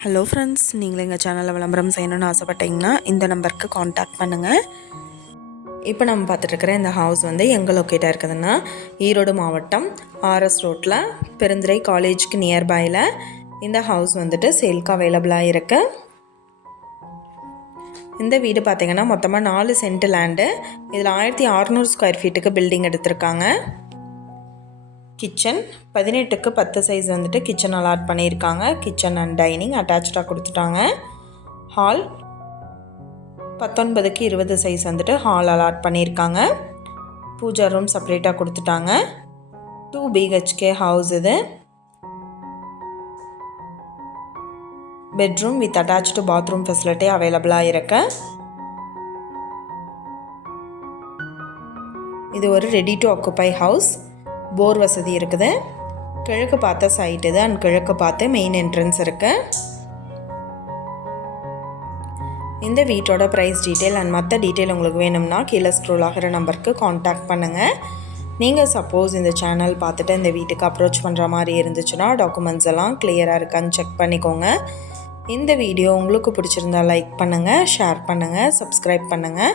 Hello friends நீங்கள் எங்கள் சேனலில் விளம்பரம் செய்யணும்னு ஆசைப்பட்டீங்கன்னா இந்த நம்பருக்கு காண்டாக்ட் பண்ணுங்கள் இப்போ நம்ம பார்த்துட்ருக்கிற இந்த ஹவுஸ் வந்து எங்கே லொக்கேட்டாக இருக்குதுன்னா ஈரோடு மாவட்டம் ஆர்எஸ் ரோட்டில் பெருந்துறை காலேஜுக்கு நியர்பையில் இந்த ஹவுஸ் வந்துட்டு சேல்க்கு அவைலபிளாக இருக்குது இந்த வீடு பார்த்தீங்கன்னா மொத்தமாக நாலு சென்ட் லேண்டு இதில் ஆயிரத்தி அறநூறு ஸ்கொயர் ஃபீட்டுக்கு பில்டிங் எடுத்திருக்காங்க. கிச்சன் பதினெட்டுக்கு பத்து சைஸ் வந்துட்டு கிச்சன் அலாட் பண்ணியிருக்காங்க. கிச்சன் அண்ட் டைனிங் அட்டாச்சாக கொடுத்துட்டாங்க. ஹால் பத்தொன்பதுக்கு இருபது சைஸ் வந்துட்டு ஹால் அலாட் பண்ணியிருக்காங்க. பூஜா ரூம் செப்பரேட்டாக கொடுத்துட்டாங்க. டூ பிஹெச்கே ஹவுஸ் இது. Bedroom with attached bathroom facility அவைலபிளாக இருக்கு. இது ஒரு ready to occupy house bore வசதி இருக்குது. கிழக்கு பார்த்த சைட்டு தான் அண்ட் கிழக்கு பார்த்து மெயின் என்ட்ரன்ஸ் இருக்கு. இந்த வீட்டோட ப்ரைஸ் டீட்டெயில் அண்ட் மற்ற டீட்டெயில் உங்களுக்கு வேணும்னா கீழே ஸ்க்ரோல் ஆகிற நம்பருக்கு காண்டாக்ட் பண்ணுங்கள் நீங்கள் சப்போஸ் இந்த சேனல் பார்த்துட்டு இந்த வீட்டுக்கு அப்ரோச் பண்ணுற மாதிரி இருந்துச்சுன்னா டாக்குமெண்ட்ஸ் எல்லாம் கிளியராக இருக்கான்னு செக் பண்ணிக்கோங்க. இந்த வீடியோ உங்களுக்கு பிடிச்சிருந்தா லைக் பண்ணுங்கள் ஷேர் பண்ணுங்கள் சப்ஸ்கிரைப் பண்ணுங்கள்